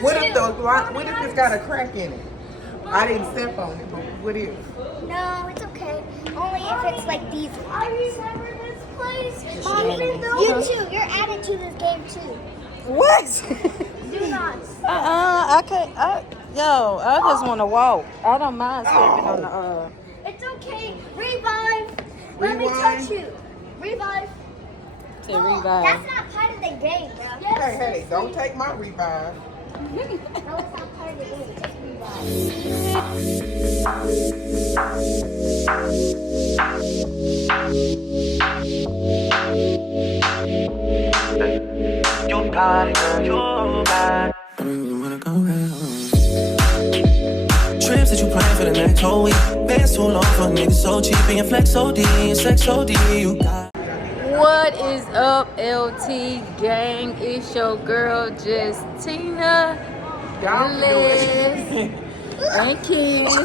What if it's got a crack in it? I didn't step on it, but what if? No, it's okay. Only if it's like these. I remember this place. You too. You're added to this game too. What? Do not. I can't. I just want to walk. I don't mind stepping on the. It's okay. Revive. Let me touch you. Revive. To revive. That's not part of the game, bro. Hey, don't take my revive. No, it's not part of the game. Just revive. You got it, girl, you got it. I don't even wanna go around. Trips that you plan for the next whole week. Bands too long for niggas so cheap. And your flex OD and sex OD. You got it. What is up, LT gang? It's your girl, Justina, Liz, and Keys,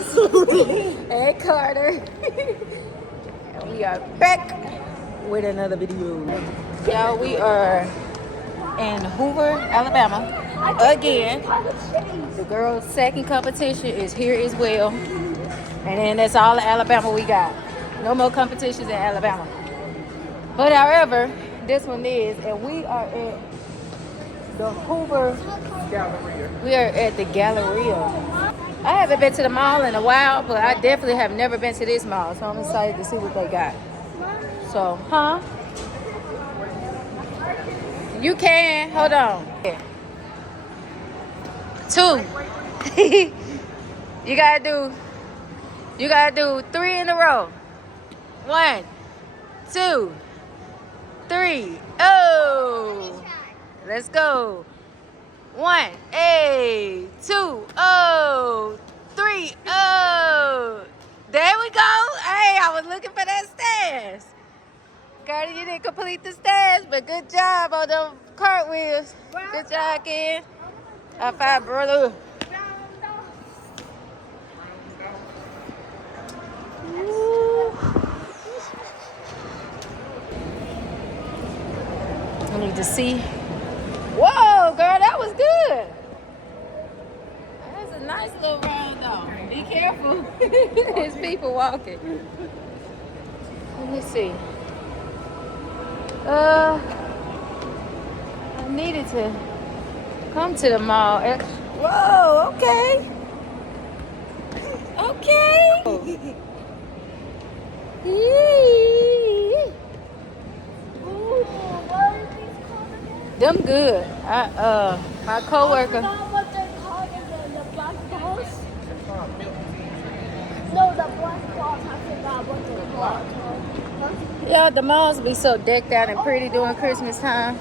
and Carter. And we are back with another video. Y'all, we are in Hoover, Alabama, again. The girls' second competition is here as well. And then that's all the Alabama we got. No more competitions in Alabama. But however, this one is, and we are at the Hoover Galleria. We are at the Galleria. I haven't been to the mall in a while, but I definitely have never been to this mall, so I'm excited to see what they got. So, You can, hold on. 2. You gotta do 3 in a row. 1, 2, 3. Oh, let's go. 1, 2, 3. Oh, there we go. Hey, I was looking for that stairs. Cardi, you didn't complete the stairs, but good job on them cartwheels. Good job, kid. High five, brother. Ooh. I need to see. Whoa, girl, that was good. That's a nice little round, though. Be careful. There's people walking. Let me see. I needed to come to the mall. Whoa, okay. Okay. Them good. My coworker. What they're called is the black balls. No, the black balls. I forgot what they're called. Yeah, the malls be so decked out and pretty during Christmas time.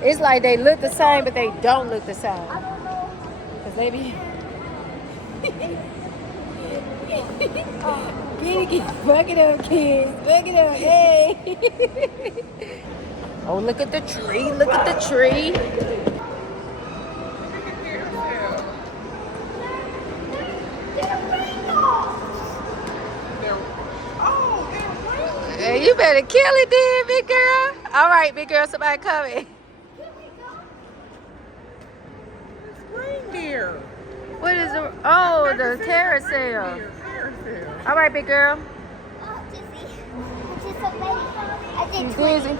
It's like they look the same, but they don't look the same. I don't know. Cause they be. Fuck it up, kids. Fuck it up, hey. Oh, look at the tree. Look at the tree. Hey, you better kill it then, big girl. All right, big girl, somebody coming. Reindeer. What is the, oh, the carousel. All right, big girl. You dizzy?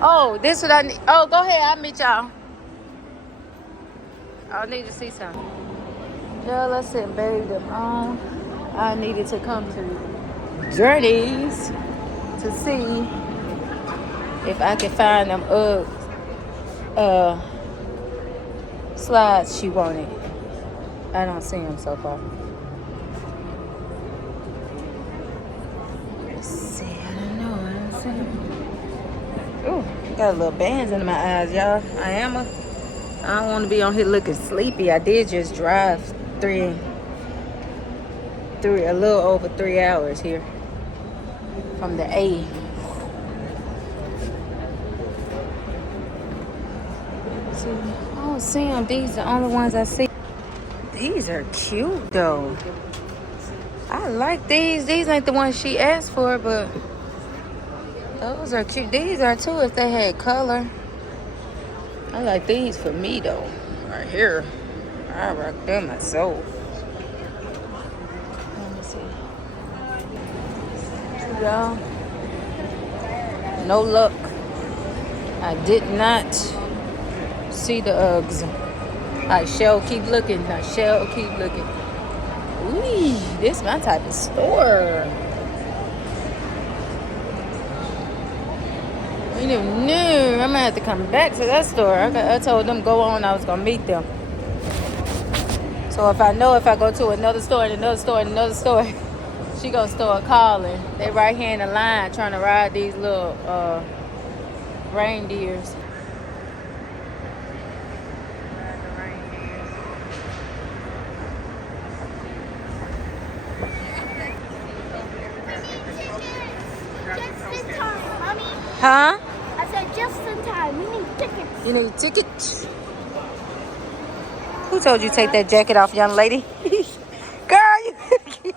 Oh, this what I need. Oh, go ahead. I'll meet y'all. I need to see something. Girl, let's sit baby them on. I needed to come to Journeys to see if I can find them slides she wanted. I don't see them so far. Let's see. I don't see them. Ooh, got a little bands under my eyes, y'all. I don't want to be on here looking sleepy. I did just drive a little over 3 hours here from the A. See, I don't see them. These are the only ones I see. These are cute though. I like these. These ain't the ones she asked for, but those are cute. These are too if they had color. I like these for me though. Right here. I rock them myself. Let me see. Y'all, no luck. I did not see the Uggs. I shall keep looking. I shall keep looking. Ooh, this my type of store. I didn't know. I'm gonna have to come back to that store. I told them go on. I was gonna meet them. So if I know if I go to another store and another store and another store, she gonna start calling. They right here in the line trying to ride these little reindeers. Just in time, Mommy. Huh? I said just in time. We need tickets. You need tickets? Who told you to take that jacket off, young lady? Girl,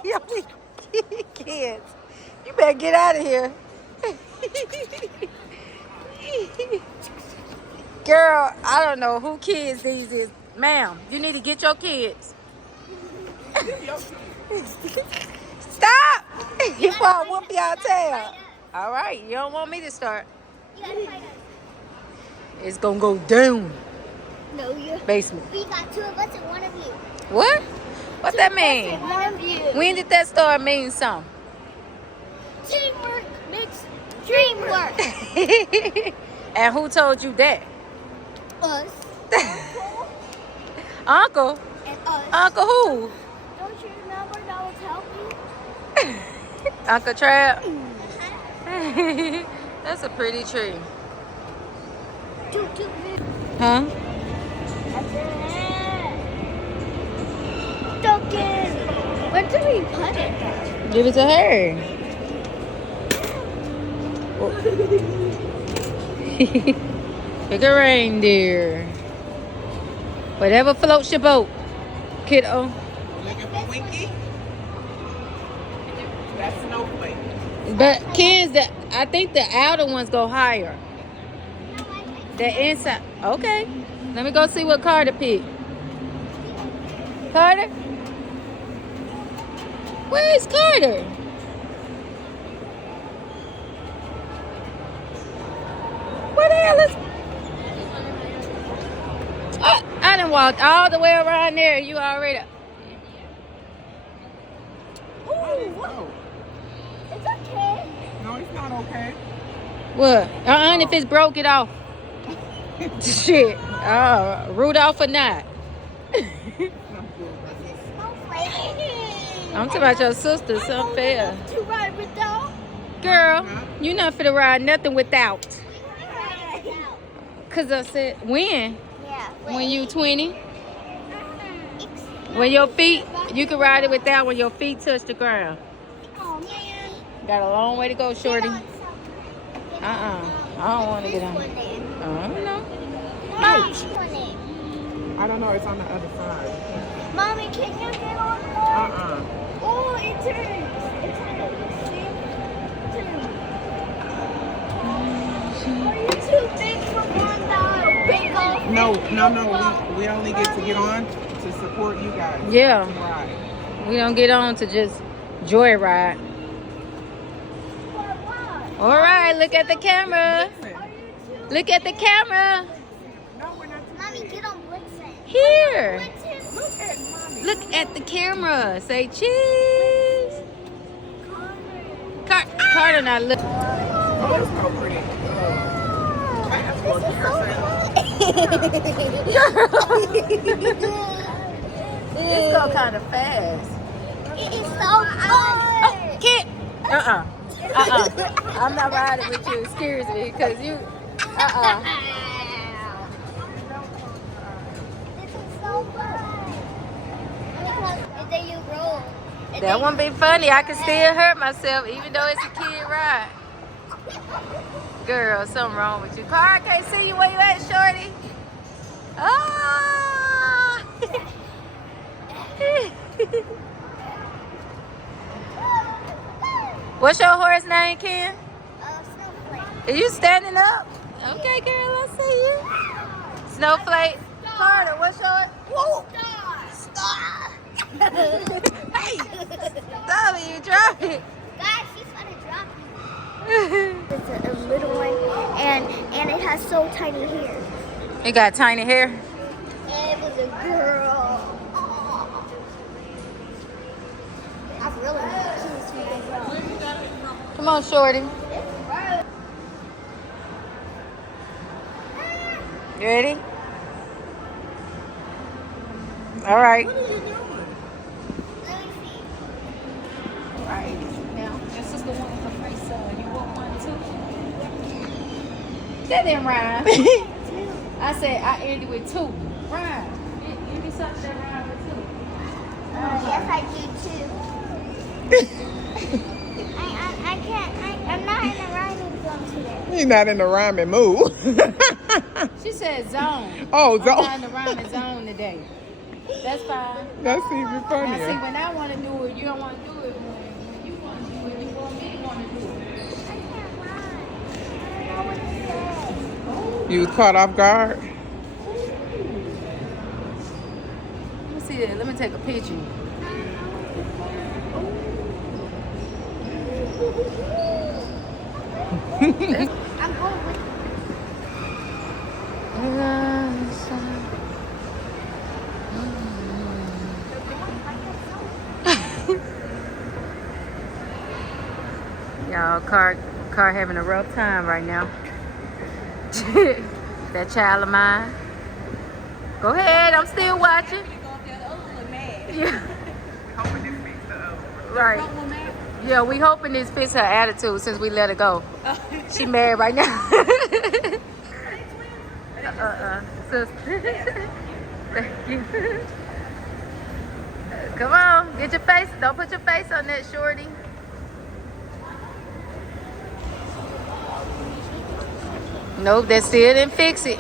you kids. You better get out of here. Girl, I don't know who kids these is. Ma'am, you need to get your kids. Stop! Before I whoop y'all tail. All right, you don't want me to start. You gotta find us. It's gonna go down. No, you. Basement. We got 2 of us and 1 of you. What? What that mean? 1 of you. When did that start mean something? Teamwork makes dream work. And who told you that? Us. Uncle? And us. Uncle who? Don't you remember that was helping? Uncle Trap? That's a pretty tree. Toot. Huh? Duncan. Where do we put it? Give it to her. Pick a reindeer. Whatever floats your boat, kiddo. Looking for Winky? That's Snowflake. But kids, I think the outer ones go higher. The inside. Okay. Let me go see what Carter picked. Carter? Where is Carter? Where the hell is... I done walked all the way around there. You already... Oh. It's okay. No, it's not okay. What? If it's broke it off. Shit. Rudolph or not. I'm talking about your sister, something fair. To ride without. Girl, you not finna ride nothing without. Cause I said, when? Yeah. When you 20? When your feet, you can ride it without when your feet touch the ground. Oh man. Got a long way to go, shorty. I don't want to get on. I don't know. Mom, I don't know. It's on the other side. Mommy, can you get on board? Oh, it turns. It turns. See? Turns. Are you too big for one big old No. We only get to get on to support you guys. Yeah. To ride. We don't get on to just joyride. All right, look at the camera. Look at the camera. No, we're not. Mommy, get on Blitzen. Here. Blitzen. Look at mommy. Look at the camera. Say cheese. Carter not look. Oh, that's so pretty. That's what It's go kind of fast. It is so hard. Oh, kid. I'm not riding with you. Excuse me, because you. This is so fun. Because then you roll. That won't be funny. I can still hurt myself, even though it's a kid ride. Girl, something wrong with you. Car, I can't see you where you at, shorty. Ah! What's your horse name, Ken? Snowflake. Are you standing up? Okay, girl, I see you. Snowflake. Carter, what's your... Whoa! Star. Hey, stop it, you drop it. Guys, she's gonna drop you. It's a little one, and it has so tiny hair. It got tiny hair. And it was a girl. I really want to kiss my girl. Come on, shorty. You ready? All right. Let me see. Right. Now, your sister wanted her face on. You want one too? That didn't rhyme. I said I ended with 2. Rhyme. Give me something that rhyme with 2. Yes, I do too. I can't. I'm not in a rhyming zone today. You're not in the rhyming mood. She said zone. Oh, I'm zone. not in the rhyming zone today. That's fine. That's even Now, see, funnier. when I want to do it, you don't want to do it. When you want to do it, you want me to want to do it. I can't rhyme. I don't know what to say. You was caught off guard. Let me see that. Let me take a picture. I'm going with Y'all, car having a rough time right now. That child of mine. Go ahead, I'm still watching. Yeah. Right. Yeah, we hoping this fits her attitude since we let her go. She married right now. Sister. Thank you. Come on, get your face. Don't put your face on that, shorty. Nope, that still didn't fix it.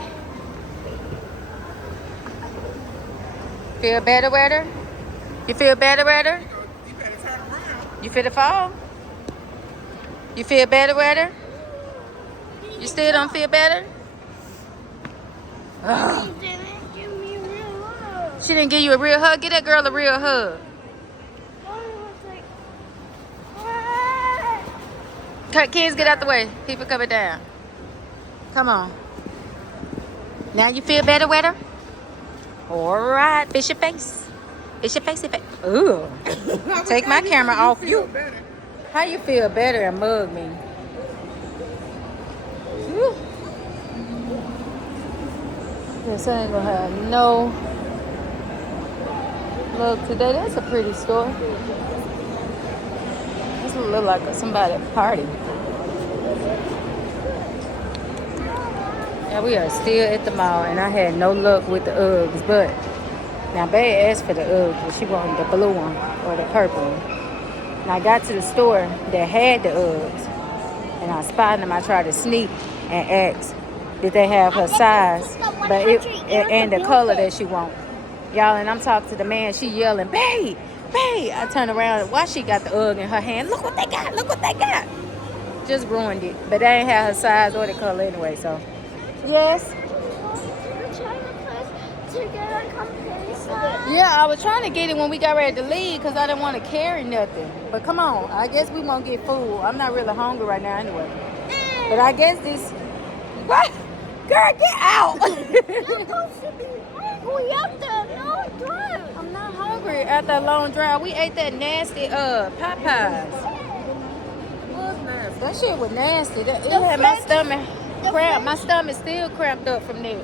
Feel better with her? You feel better with her? You better turn around. You finna fall? You feel better with her? You still don't feel better? Ugh. you. Didn't give me a real love. She didn't give you a real hug. Get that girl a real hug. Kids, get out the way. People coming down. Come on. Now you feel better with her? All right. Fish your face. Fish your face. Ooh. Take my camera off you. How you feel better and mug me? Whew. This ain't gonna have no look today. That's a pretty store. This look like somebody's party. Yeah, we are still at the mall, and I had no luck with the Uggs, but now Bae asked for the Uggs, but she wanted the blue one or the purple one. And I got to the store that had the Uggs, and I spotted them. I tried to sneak and ask, did they have her size, but and the color that she want. Y'all, and I'm talking to the man, she yelling, Bae, Bae. I turn around, why she got the Ugg in her hand? Look what they got, look what they got. Just ruined it, but they ain't have her size or the color anyway, so. Yes? Yeah, I was trying to get it when we got ready to leave because I didn't want to carry nothing. But come on, I guess we won't get food. I'm not really hungry right now anyway. But I guess this... What? Girl, get out! I'm not hungry after a long drive. We ate that nasty Popeyes. That shit was nasty. It had my stomach cramped. My stomach still cramped up from there.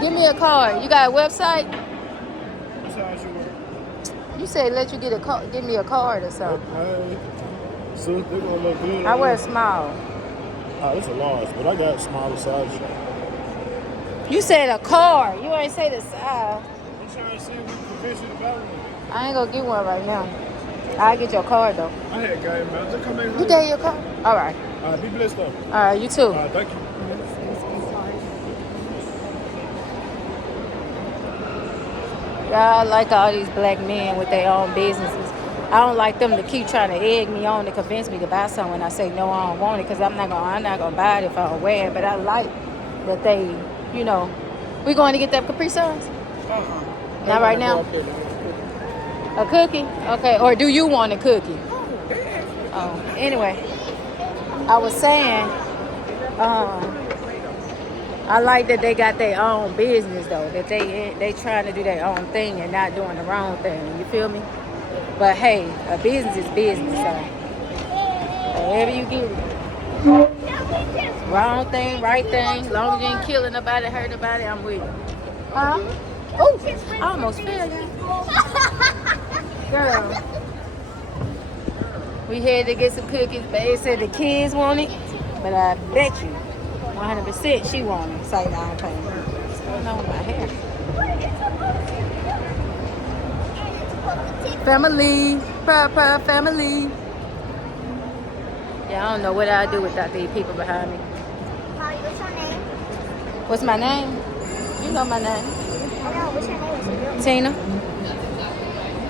Give me a card. You got a website? You said let you get a card. Give me a card or something. So they're gonna look good. I wear small. It's a large, but I got smaller sizes. You said a card. You ain't say the size. I'm trying to see if we proficient about it. I ain't gonna get one right now. I'll get your card though. I had got him out. Just come in. You gave your card? All right. Be blessed though. All right, you too. Thank you. Y'all like all these black men with their own businesses. I don't like them to keep trying to egg me on to convince me to buy something when I say no, I don't want it, because I'm not gonna buy it if I don't wear it. But I like that they, you know, we going to get that Capri Suns? Not right now. A cookie? Okay. Or do you want a cookie? Oh, anyway, I was saying, I like that they got their own business though. That they trying to do their own thing and not doing the wrong thing. You feel me? But hey, a business is business. So wherever you get it, wrong thing, right thing. As long as you ain't killing nobody, hurt nobody, I'm with you. Huh? Oh, I almost fell. Girl. We had to get some cookies. Babe said the kids want it, but I bet you 100% she want it. Say no, I'm paying. What's going on with my hair? Family, proper family. Yeah, I don't know what I'd do without these people behind me. Molly, what's your name? What's my name? You know my name. I know, what's your name? Tina.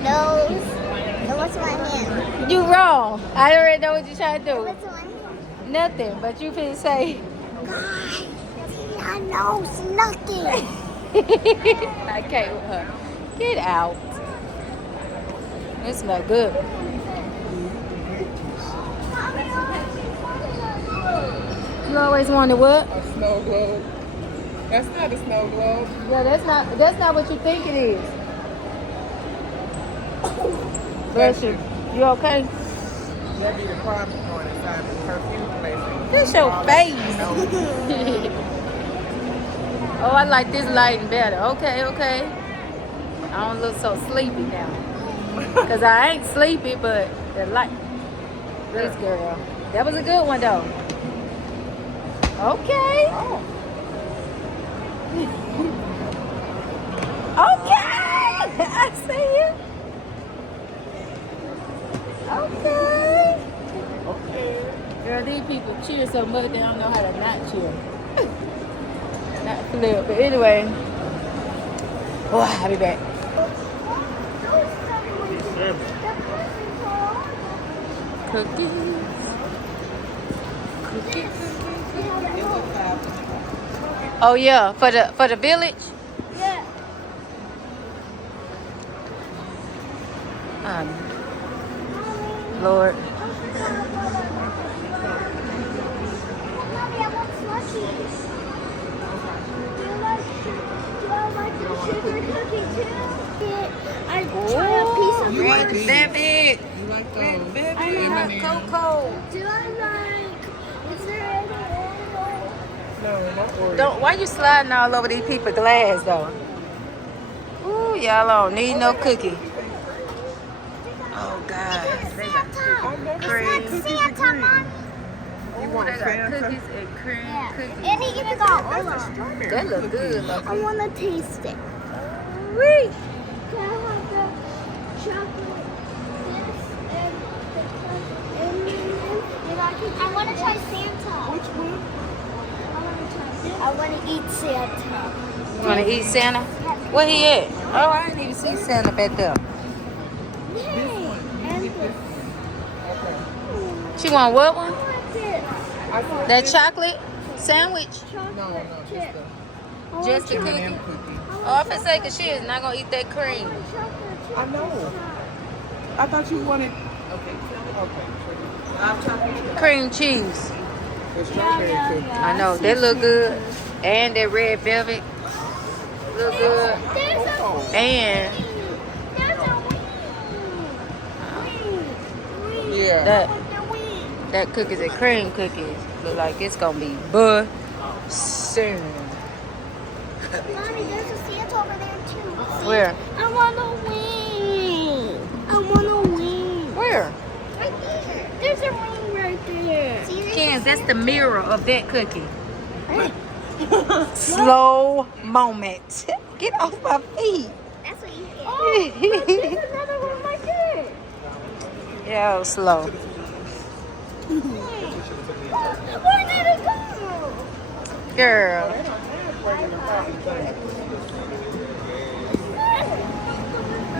Nose. And what's my hand? You wrong. I already know what you're trying to do. What's my hand? Nothing, but you finna say. God, I know nothing. I can't with her. Get out. It smells good. You always wanted what? A snow globe. That's not a snow globe. Yeah, that's not what you think it is. Bless you. You okay? That'd be the problem going inside the perfume place. That's your face. Oh, I like this lighting better. Okay. I don't look so sleepy now. Because I ain't sleepy, but the light. This girl. That was a good one, though. Okay. Okay. I see you. Okay. Girl, these people cheer so much they don't know how to not cheer. Not flip. But anyway. Oh, I'll be back. Cookies. Oh yeah, for the village. Yeah. Lord. Mommy, I want slushies. Do I like the sugar cookie too? I try a piece of Red velvet. You like those? I M&Ms? Cocoa. Do I like? Is there any Oreo? No, not Oreo. Don't. Why you sliding all over these people's glass though? Ooh, y'all don't need no cookie. Oh God. They got cream. Santa, Mom. You want They got Fanta? cookies and cream cookies. And he even got Ola. That look good. I want to taste it. Wee. Can I have the chocolate? This and I want to try Santa. Which one? I want to eat Santa. You want to eat Santa? Where he at? Oh, I didn't even see Santa back there. Yay! And this. She want what one? I want this. That chocolate sandwich? Chocolate chip. Just the M&M cookie? cookie. Oh, if it's like she is not gonna eat that cream. I know. I thought you wanted. Okay. Cream cheese. The strawberry cookie. I know, they look good. And that red velvet. Look good. There's a And There's a wing. Yeah. that The wing. that cookies and cream cookies look like it's gonna be bussin'. Mommy, there's a Santa over there too. Where? I want a wing. I want a wing. Where? Right there. There's a wing right there. See, Kens, that's the mirror of that cookie. Slow moment. Get off my feet. That's what you get. Oh, Look, there's another one right there. Yo, slow. Where did it go? Girl.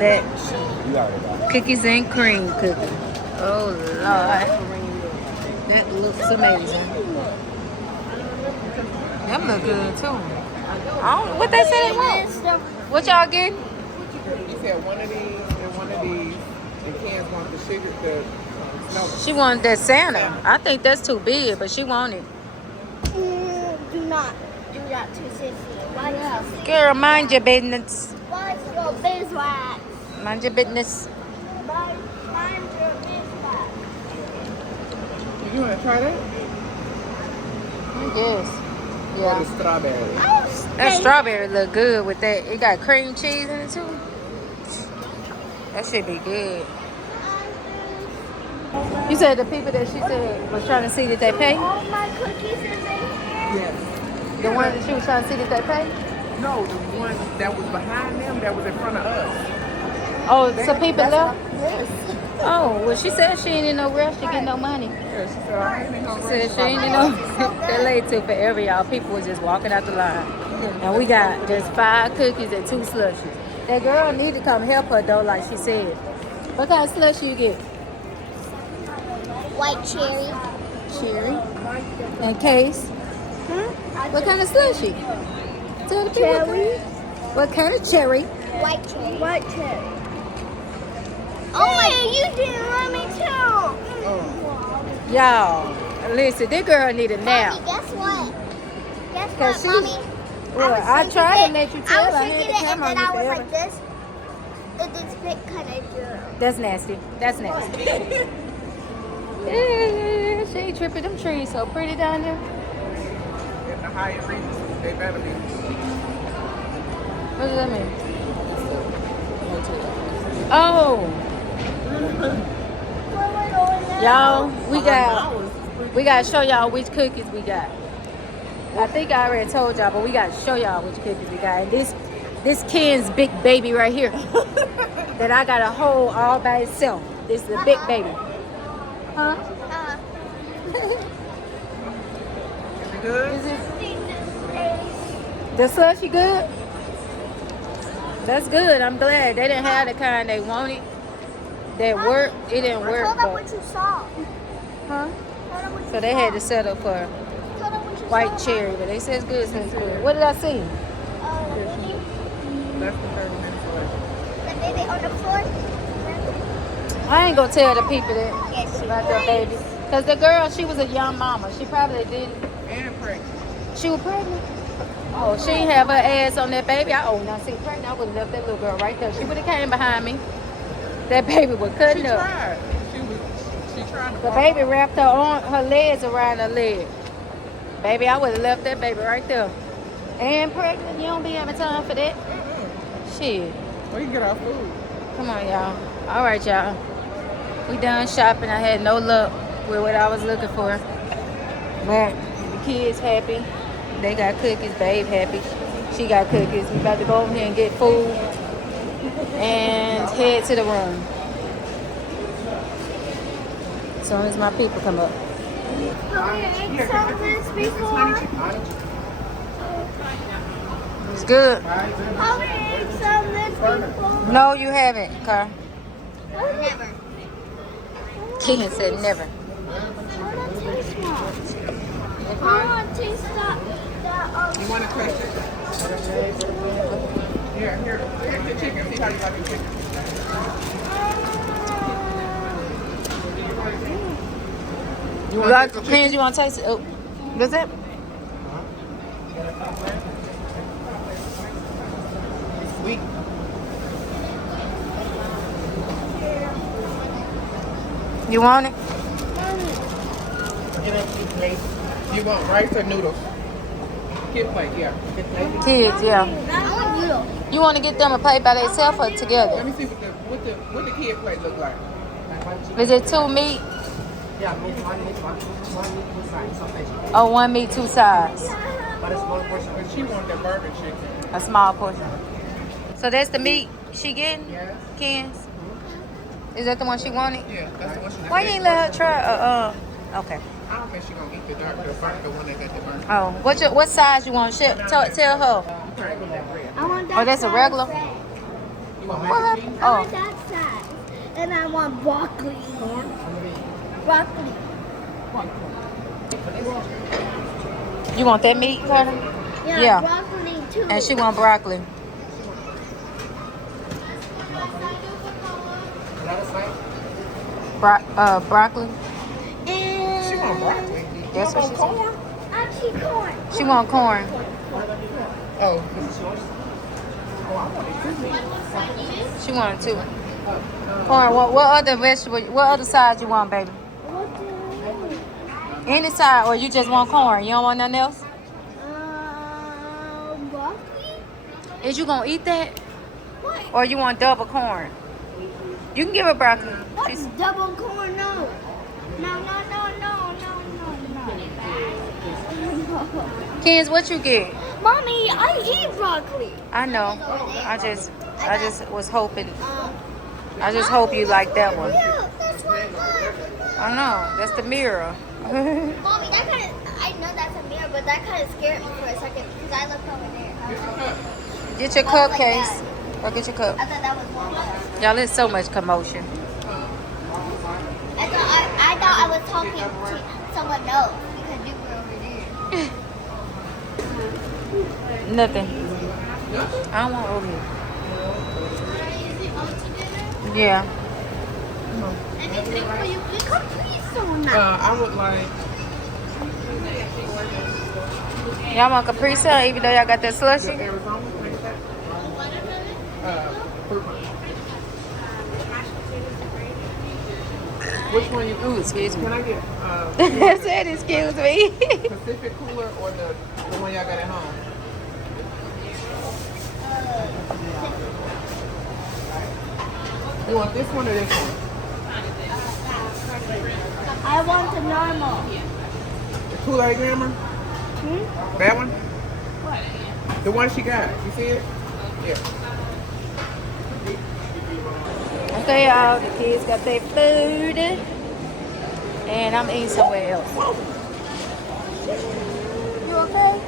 that You got it. cookies and cream cookie. Oh Lord, that looks amazing. Them look good too. I don't, what they say they want? What y'all getting? He said one of these and one of these. And Ken's want the sugar, the snow. She wanted that Santa. I think that's too big, but she wanted. Do not do that to Sissy. Why? Girl, mind your business. Why your beeswax? Mind your business. Mind your beeswax. You want to try that? Yes. Or Yeah. the strawberry? That strawberry look good with that. It got cream cheese in it too. That should be good. You said the people that she said was trying to see that they pay? All my cookies is in here. Yes. The one that she was trying to see that they pay? No, the one that was behind them that was in front of us. Oh, some people left? Yes. Oh, well she said she ain't in no rush to get no money. Yeah, she said, I ain't in no She rush. said she ain't in no that late till forever, y'all. People was just walking out the line. And we got just 5 cookies and 2 slushies. That girl need to come help her though, like she said. What kind of slushie you get? White cherry. Cherry. And Case. What kind of slushie? Tell the people. Cherry. What kind of cherry? White cherry. White cherry. Oh wait, you didn't let me tell. Y'all, listen, this girl need a nap. Mommy, guess what? Guess Cause what, she- Mommy? Well, I tried to let you tell. I was I had shaking the it and camera then on I you was forever. like this. And this big kind of girl. That's nasty. That's nasty. Yeah, she ain't tripping. Them trees so pretty down there. In the Hyatt Regency, they better be. What does that mean? Oh, y'all, we got to show y'all which cookies we got. I think I already told y'all, but we got to show y'all which cookies we got. And this Ken's big baby right here that I got to hold all by itself. This is a big baby. Huh? Is it good? Is it the slushy good? That's good. I'm glad they didn't have the kind they wanted. That worked. It didn't work. Tell them But, what you saw. huh? Tell them what you So they saw. had to settle for Tell them what you white saw. cherry, but they said it's good. So it's good. What did I see? Baby, Less than 30 minutes away. the baby on the floor. I ain't gonna tell the people that Yes, she about that baby. Cause the girl, she was a young mama. She probably didn't. And pregnant. She was pregnant. Oh, she ain't have her ass on that baby. Now see, pregnant, I would have left that little girl right there. She would have came behind me. That baby was She cutting up. tried. She tried to The walk baby off. wrapped her legs around her leg. Baby, I would have left that baby right there. And pregnant, you don't be having time for that. Shit. We can get our food. Come on, y'all. All right, y'all. We done shopping. I had no luck with what I was looking for. But the kids happy. They got cookies. Babe happy. She got cookies. We about to go over here and get food and head to the room. As soon as my people come up. Have you ate some of this before? It's good. Have you ate some of this before? No, you haven't, Car. Never. Ken said never. I want to taste one. I want to taste that. You want to taste it? Here. Here's the chicken. See how you like the chicken. You want to taste the Ken, chicken? you want to taste it? Oh, does it? It's sweet. You want it? You want rice or noodles? Kid plate, yeah. Kid plate. Kids, yeah. I want noodles. You want to get them a plate by themselves or Let together? me see what the kid plate look like. Is it 2 meat? Yeah, meat one, 2 sides, some veggies. Oh, 1 meat, 2 sides. But a small portion. And she wanted that bourbon chicken. A small portion. So that's the meat she getting? Yes. Ken's? Is that the one she wanted? Yeah, that's the one she Why you ain't let her try? Okay. I don't think she gonna eat the one that got the burnt. Oh, what size you want? Tell her. I want that. Oh, that's a regular? You want What mac and happened? cheese? I want Oh, that size. And I want broccoli. Corn? Broccoli. you want that meat, Carter? Yeah, Yeah. broccoli too. And she want broccoli. Another side? Broccoli. And She want broccoli. That's You what want she said. corn? actually corn. She want corn. Oh, this is yours? Oh, I want it too. She wanted two. Corn. What other vegetable? What other side you want, baby? What do you want? Any side, or you just want corn? You don't want nothing else? Broccoli? Is you gonna eat that, What? or you want double corn? You can give her broccoli. What's double corn? No. No. Kids, what you get? Mommy, I eat broccoli. I know. I just was hoping. I just hope you like that one. Yeah, that's what I know. That's the mirror. Mommy, that kind of, I know that's a mirror, but that kind of scared me for a second because I looked over there. Get your I was like cupcakes. Or get your cup. I thought that was one. Y'all, there's so much commotion. I thought I was talking to someone else because you were over there. Nothing. I don't want oatmeal. Yeah. Anything for you? You come please so nice. I would like Y'all want Capri Sun even though y'all got that slushy? Arizona. Make that. Fruit punch. Which one you? Ooh, excuse me. Can I get I said excuse me. Pacific cooler or the one y'all got at home? You want this one or this one? I want the normal. The Kool-Aid Grammar? That one? The one she got. You see it? Yeah. Okay, y'all, the kids got their food. And I'm eating somewhere else. You okay?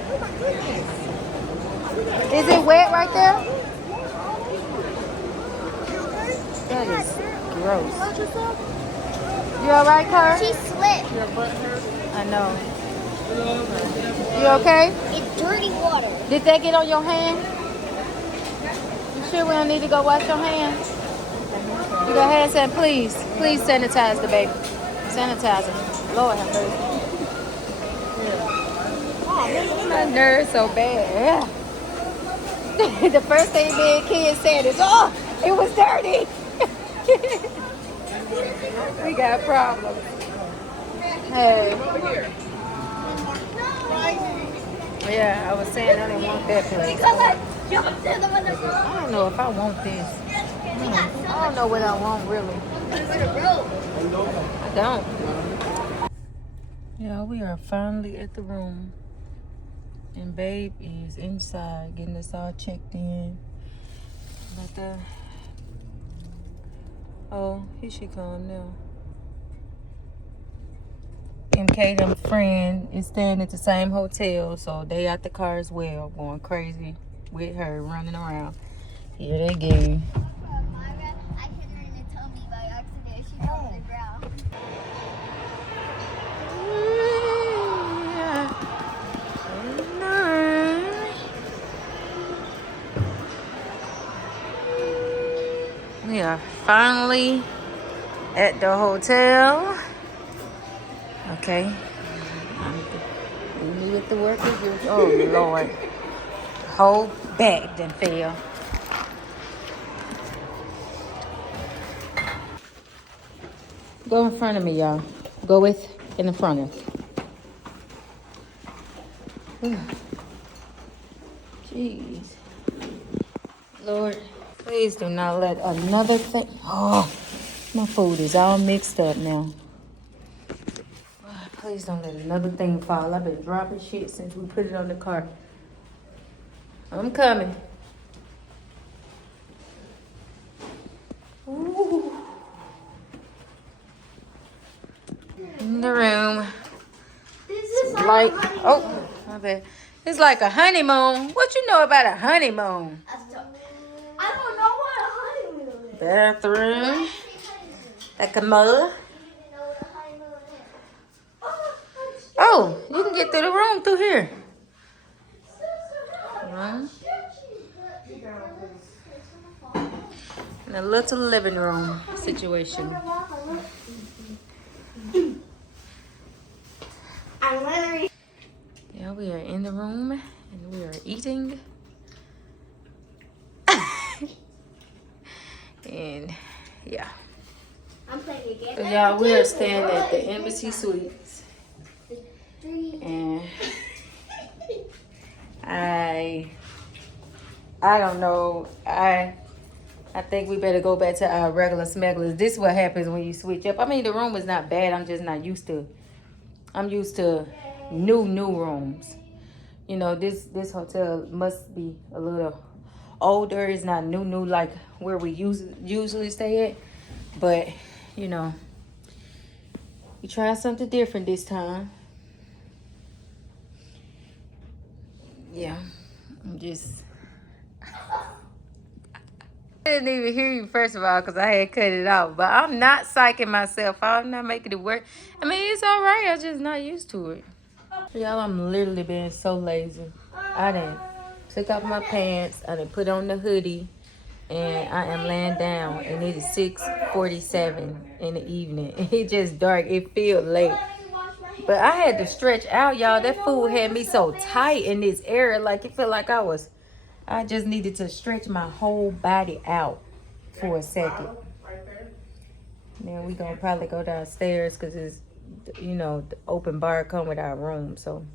Is it wet right there? That is gross. You alright, Kurt? She slipped. I know. You okay? It's dirty water. Did that get on your hand? You sure we don't need to go wash your hands? You got hand sanitizer, please. Please sanitize the baby. Sanitize it. Lord have mercy. Oh, my nerves so bad. The first thing me and kids said is, oh, it was dirty. We got problems. Hey. Yeah, I was saying I didn't want that place. Because I jumped in the window. I don't know if I want this. I don't know what I want really. I don't. Yeah, we are finally at the room. And Babe is inside getting us all checked in. But oh, here she come now. MK, them friend, is staying at the same hotel, so they out the car as well, going crazy with her running around. Here they go. I hit her in the tummy by accident. She fell on the ground. We are finally at the hotel. Okay. We knew what the work is. Oh, Lord. Whole bag done fell. Go in front of me, y'all. Go in the front of. Jeez. Lord, please do not let another thing. Oh, my food is all mixed up now. Please don't let another thing fall. I've been dropping shit since we put it on the car. I'm coming. Ooh. In the room. This is Like, oh, my bad. It's like a honeymoon. What you know about a honeymoon? I don't know what a Bathroom. The commode. Oh, you can get through the room through here. And a little living room situation. Yeah, we are in the room and we are eating. And yeah. So y'all, we are staying at the Embassy Suites. And I don't know. I think we better go back to our regular smugglers. This is what happens when you switch up. I mean, the room is not bad. I'm just not used to. I'm used to new rooms. You know, this hotel must be a little older. It's not new like where we usually stay at. But you know, we try something different this time. Yeah, I'm just. I didn't even hear you, first of all, because I had cut it off. But I'm not psyching myself out. I'm not making it work. I mean, it's all right. I'm just not used to it. Y'all, I'm literally being so lazy. I done took off my pants. I done put on the hoodie. And I am laying down. And it is 6:47 in the evening. It's just dark. It feels late. But I had to stretch out, y'all. That food had me so tight in this area. Like, it felt like I just needed to stretch my whole body out for a second. Then we gonna probably go downstairs because it's, you know, the open bar come with our room. So,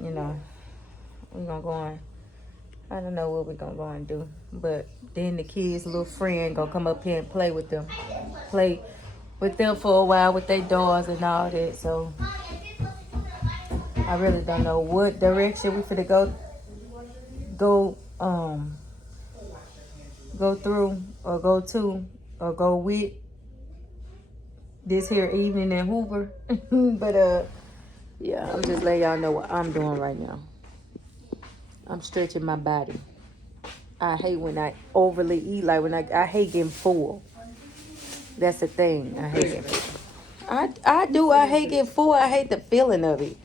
you know, we're gonna go on. I don't know what we're gonna go and do. But then the kids' little friend gonna come up here and play with them. Play with them for a while with their dogs and all that. So, I really don't know what direction we finna go through or go to or go with this here evening in Hoover. But yeah, I'm just letting y'all know what I'm doing right now. I'm stretching my body. I hate when I overly eat. Like when I hate getting full. That's the thing. I hate it. I do. I hate getting full. I hate the feeling of it.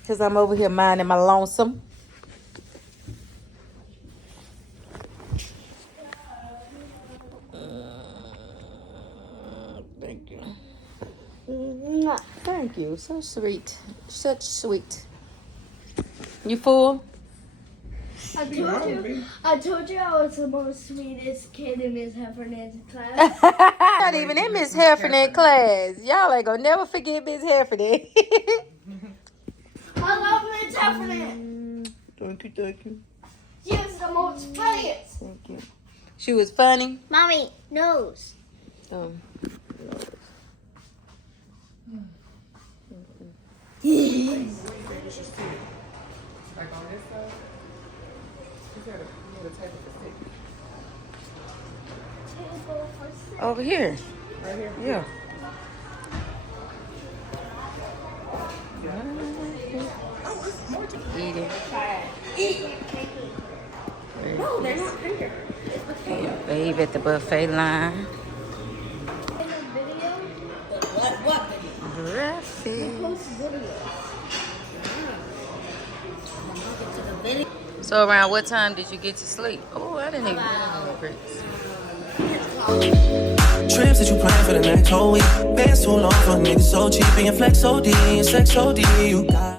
Because I'm over here minding my lonesome. Thank you. Thank you. So sweet. Such sweet. You full? I told you I was the most sweetest kid in Miss Heffernan's class. Not even in Miss Heffernan class. Y'all ain't gonna never forget Miss Heffernan. I love Miss Heffernan. Thank you. She was the most funniest. Thank you. She was funny? Mommy, nose. Oh. Like on this side? You gotta take the stick. Over here. Right here? Yeah. Eating. No, they're not here. Yeah, babe at the buffet line. So around what time did you get to sleep? Oh, I didn't even know grits. Trips that you plan for the next whole week. Bands too long for niggas so cheap and your flex OD and sex OD. You got